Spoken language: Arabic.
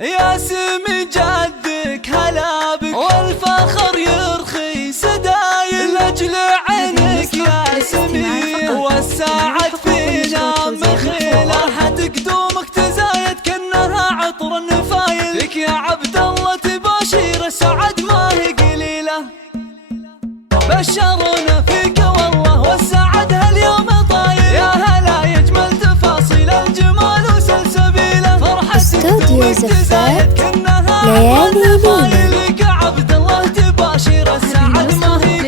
يا سمي جدك هلا بك والفخر يرخي سدايل لاجل عينك يا سمي والساعد فينا مخيله حد قدومك تزايد كأنها عطر النفايل لك يا عبد الله تباشير السعد ما هي قليله بشرنا فيك والله والسعد هاليوم طايل يا هلا يجمل تفاصيل الجمال وسلسبيله فرحتك قدومك تزايد كأنها عطر النفايل لك يا عبد الله تباشير السعد ما هي